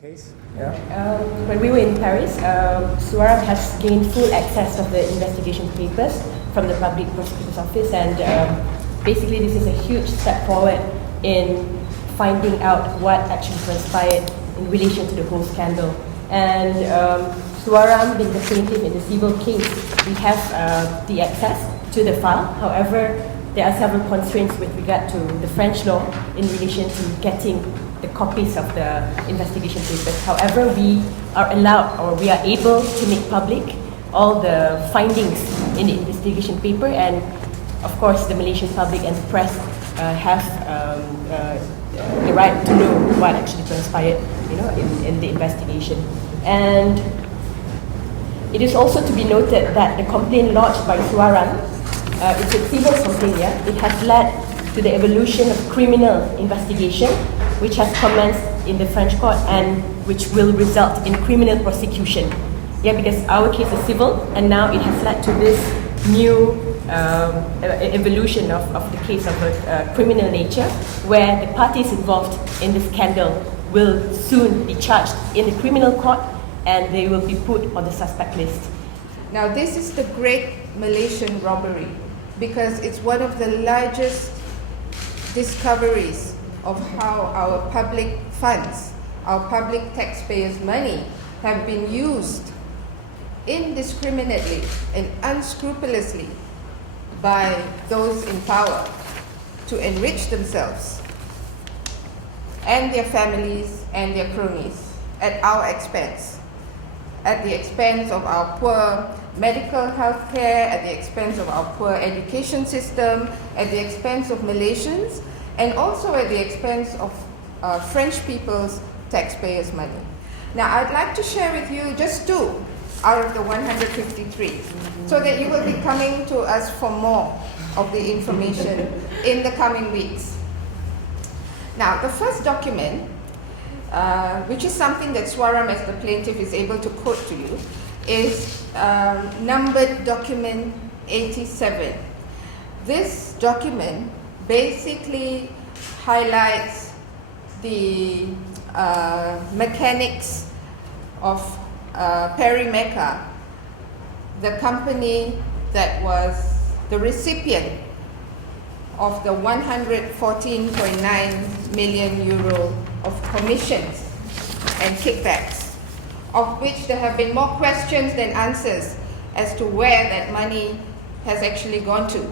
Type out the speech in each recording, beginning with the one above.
Case? Yeah. When we were in Paris, SUARAM has gained full access of the investigation papers from the Public Prosecutor's Office, and basically this is a huge step forward in finding out what actually transpired in relation to the whole scandal. And SUARAM, being the plaintiff in the civil case, we have the access to the file. However, there are several constraints with regard to the French law in relation to getting the copies of the investigation papers. However, we are allowed, or we are able to make public all the findings in the investigation paper, and of course the Malaysian public and the press have the right to know what actually transpired, in the investigation. And it is also to be noted that the complaint lodged by SUARAM, it's a civil complaint, it has led to the evolution of criminal investigation, which has commenced in the French court and which will result in criminal prosecution. Because our case is civil, and now it has led to this new evolution of the case of a criminal nature, where the parties involved in the scandal will soon be charged in the criminal court, and they will be put on the suspect list. Now, this is the great Malaysian robbery, because it's one of the largest discoveries of how our public funds, our public taxpayers' money, have been used indiscriminately and unscrupulously by those in power to enrich themselves and their families and their cronies at our expense, at the expense of our poor medical health care, at the expense of our poor education system, at the expense of Malaysians, and also at the expense of French people's taxpayers' money. Now, I'd like to share with you just 2 out of the 153, so that you will be coming to us for more of the information in the coming weeks. Now, the first document, which is something that SUARAM as the plaintiff is able to quote to you, is numbered document 87. This document basically highlights the mechanics of Perimekar, the company that was the recipient of the 114.9 million euro of commissions and kickbacks, of which there have been more questions than answers as to where that money has actually gone to.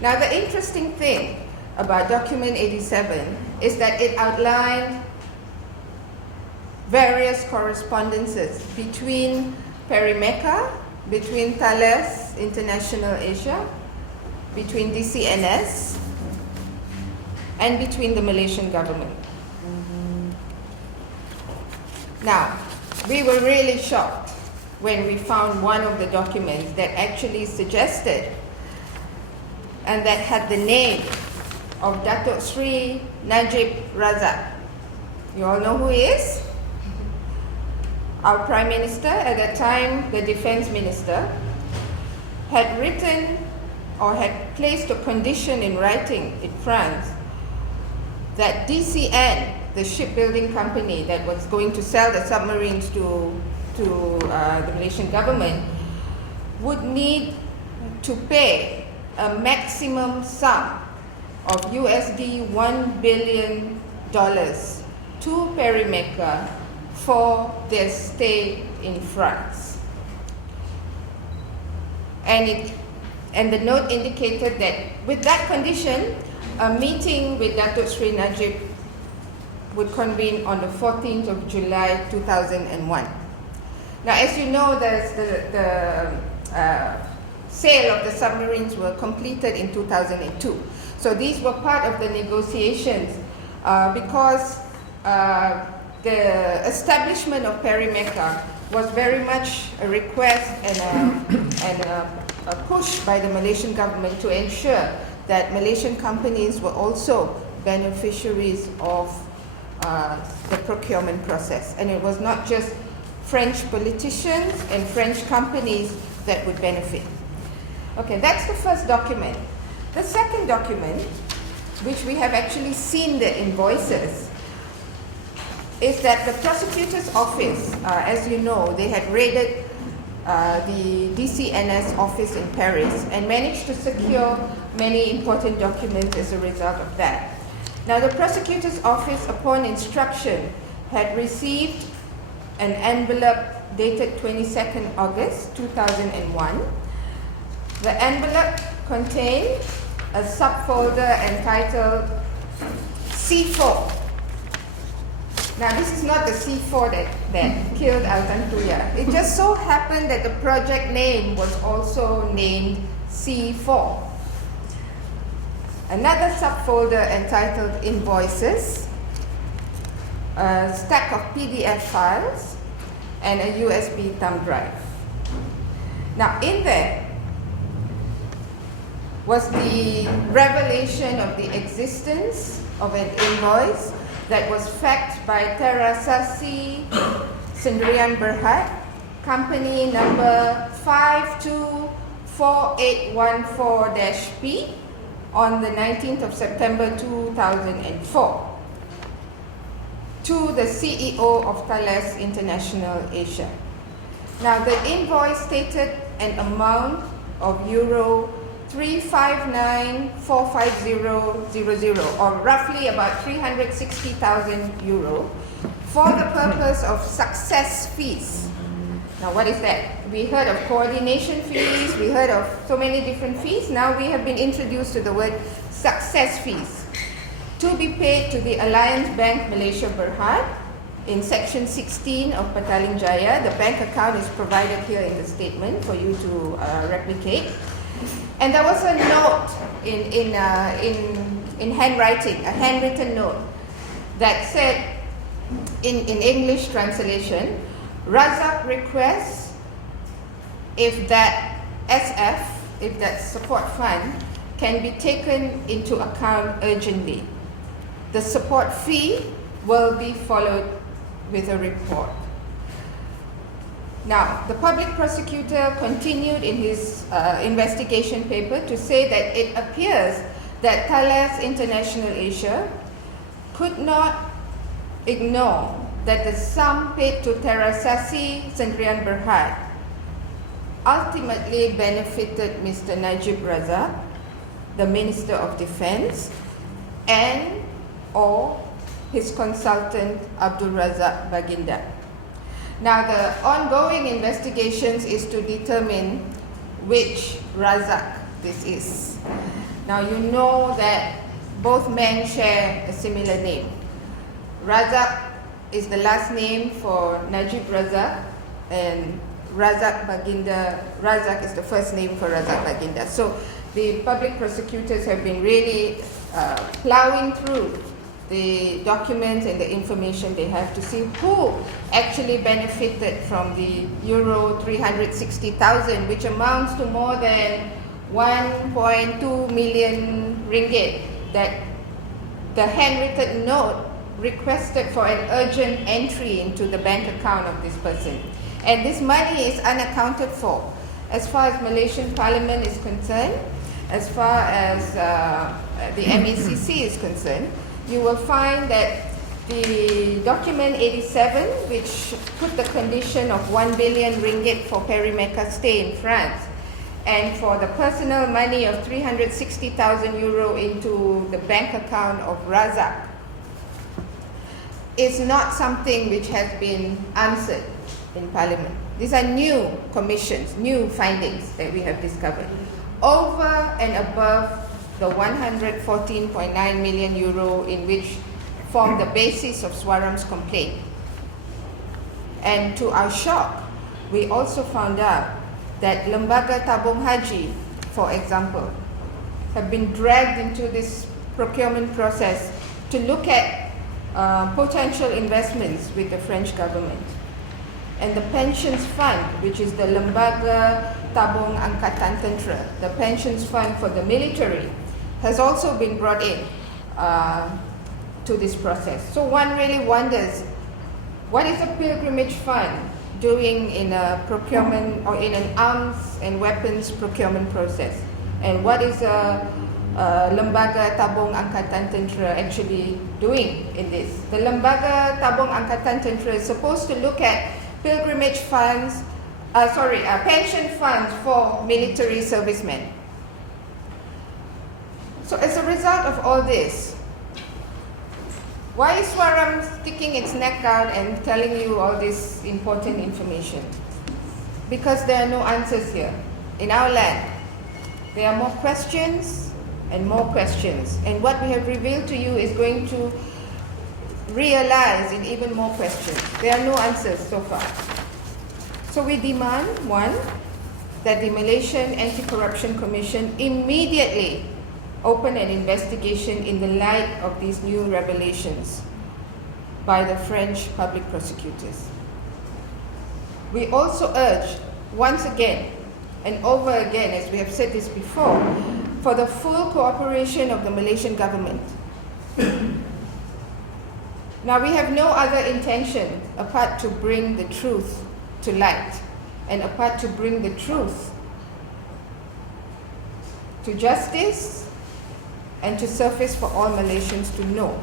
Now, the interesting thing about document 87 is that it outlined various correspondences between Perimekar, between Thales International Asia, between DCNS, and between the Malaysian government. Now, we were really shocked when we found one of the documents that actually suggested and that had the name of Datuk Sri Najib Razak. You all know who he is? Our Prime Minister, at that time the Defence Minister, had written or had placed a condition in writing in France that DCN, the shipbuilding company that was going to sell the submarines to the Malaysian government, would need to pay a maximum sum of USD $1 billion to Perimekar for their stay in France. And the note indicated that with that condition, a meeting with Datuk Sri Najib would convene on the 14th of July 2001. Now, as you know, the sale of the submarines were completed in 2002. So these were part of the negotiations because the establishment of Perimekar was very much a request and a push by the Malaysian government to ensure that Malaysian companies were also beneficiaries of the procurement process. And it was not just French politicians and French companies that would benefit. Okay, that's the first document. The second document, which we have actually seen the invoices, is that the prosecutor's office, as you know, they had raided the DCNS office in Paris and managed to secure many important documents as a result of that. Now, the prosecutor's office, upon instruction, had received an envelope dated 22nd August 2001. The envelope contained a subfolder entitled C4. Now, this is not the C4 that killed Altantuya. It just so happened that the project name was also named C4. Another subfolder entitled Invoices, a stack of PDF files, and a USB thumb drive. Now, in there was the revelation of the existence of an invoice that was faxed by Terasasi Sendirian Berhad, company number 524814-P, on the 19th of September 2004, to the CEO of Thales International Asia. Now, the invoice stated an amount of euro 359,450,00, or roughly about 360,000 euro, for the purpose of success fees. Now, what is that? We heard of coordination fees, we heard of so many different fees. Now we have been introduced to the word success fees, to be paid to the Alliance Bank Malaysia Berhad in section 16 of Petaling Jaya. The bank account is provided here in the statement for you to replicate. And there was a note in handwriting, a handwritten note, that said, in English translation, Razak requests if that SF, if that support fund, can be taken into account urgently. The support fee will be followed with a report. Now, the public prosecutor continued in his investigation paper to say that it appears that Thales International Asia could not ignore that the sum paid to Terasasi Sendirian Berhad ultimately benefited Mr. Najib Razak, the Minister of Defense, and or his consultant Abdul Razak Baginda. Now, the ongoing investigations is to determine which Razak this is. Now, you know that both men share a similar name. Razak is the last name for Najib Razak, and Razak Baginda, Razak is the first name for Razak Baginda. So the public prosecutors have been really plowing through the documents and the information they have to see who actually benefited from the euro 360,000, which amounts to more than 1.2 million ringgit that the handwritten note requested for an urgent entry into the bank account of this person. And this money is unaccounted for. As far as Malaysian Parliament is concerned, as far as the MECC is concerned, you will find that the document 87, which put the condition of 1 billion ringgit for Perimekar stay in France, and for the personal money of 360,000 euro into the bank account of Razak, is not something which has been answered in Parliament. These are new commissions, new findings that we have discovered, over and above the 114.9 million euro in which formed the basis of SUARAM's complaint. And to our shock, we also found out that Lembaga Tabung Haji, for example, have been dragged into this procurement process to look at potential investments with the French government. And the pensions fund, which is the Lembaga Tabung Angkatan Tentera, the pensions fund for the military, has also been brought in to this process. So one really wonders, what is a pilgrimage fund doing in a procurement or in an arms and weapons procurement process? And what is a Lembaga Tabung Angkatan Tentera actually doing in this? The Lembaga Tabung Angkatan Tentera is supposed to look at pilgrimage funds, pension funds for military servicemen. So as a result of all this, why is SUARAM sticking its neck out and telling you all this important information? Because there are no answers here. In our land, there are more questions and more questions. And what we have revealed to you is going to realize in even more questions. There are no answers so far. So we demand, one, that the Malaysian Anti-Corruption Commission immediately open an investigation in the light of these new revelations by the French public prosecutors. We also urge, once again and over again, as we have said this before, for the full cooperation of the Malaysian government. Now, we have no other intention apart to bring the truth to light and apart to bring the truth to justice and to surface for all Malaysians to know,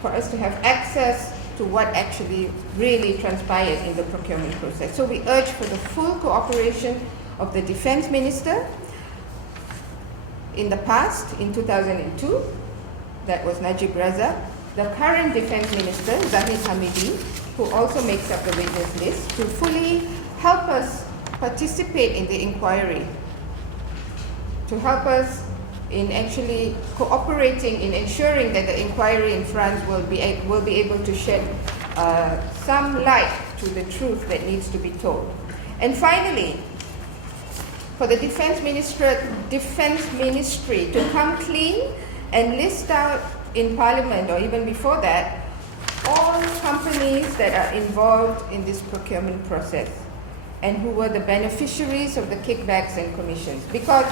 for us to have access to what actually really transpired in the procurement process. So we urge for the full cooperation of the Defence Minister. In the past, in 2002, that was Najib, the current Defence Minister, Zahid Hamidi, who also makes up the witness list, to fully help us participate in the inquiry, to help us in actually cooperating in ensuring that the inquiry in France will be able to shed some light to the truth that needs to be told. And finally, for the Defence Ministry to come clean and list out in Parliament, or even before that, all companies that are involved in this procurement process and who were the beneficiaries of the kickbacks and commissions. Because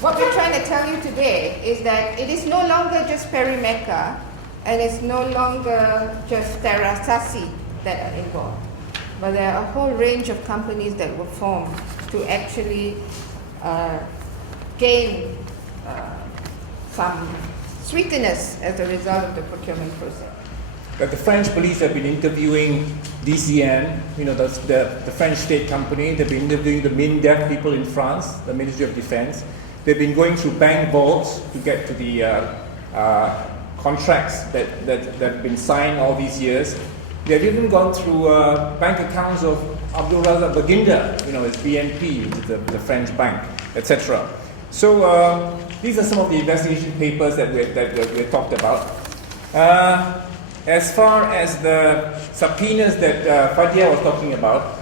what we're trying to tell you today is that it is no longer just Perimekar and it's no longer just Terasasi that are involved, but there are a whole range of companies that were formed to actually gain some sweetness as a result of the procurement process. But the French police have been interviewing DCN, the French state company. They've been interviewing the MINDEF people in France, the Ministry of Defense. They've been going through bank vaults to get to the contracts that have been signed all these years. They've even gone through bank accounts of Abdul Razak Baginda, his BNP, the French bank, etc. So these are some of the investigation papers that we talked about. As far as the subpoenas that Fadia was talking about,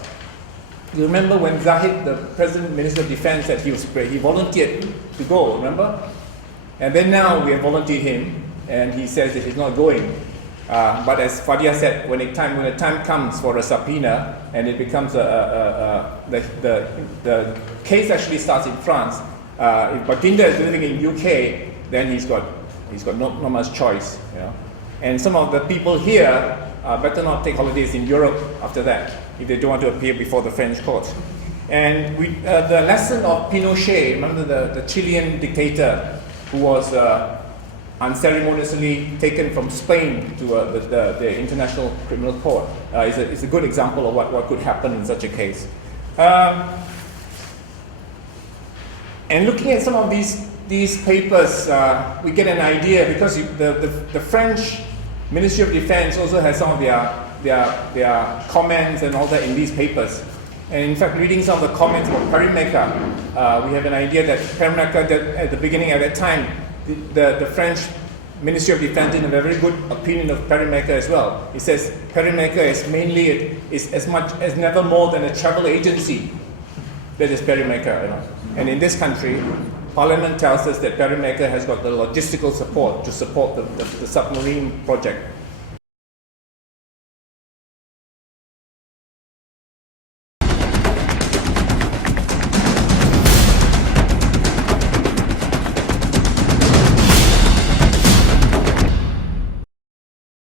you remember when Zahid, the President Minister of Defense, said he volunteered to go, remember? And then now we have volunteered him, and he says that he's not going. But as Fadia said, when the time comes for a subpoena, and it becomes the case actually starts in France. If Baginda is living in UK, then he's got not much choice, And some of the people here better not take holidays in Europe after that, if they don't want to appear before the French courts. And the lesson of Pinochet, remember the Chilean dictator who was unceremoniously taken from Spain to the International Criminal Court, is a good example of what could happen in such a case. And looking at some of these papers, we get an idea, because the French Ministry of Defense also has some of their comments and all that in these papers. And in fact, reading some of the comments about Perimekar, we have an idea that Perimekar, at the beginning, at that time, the French Ministry of Defense didn't have a very good opinion of Perimekar as well. It says Perimekar is as much as never more than a travel agency. That is Perimekar, And in this country, Parliament tells us that Perimekar has got the logistical support to support the submarine project.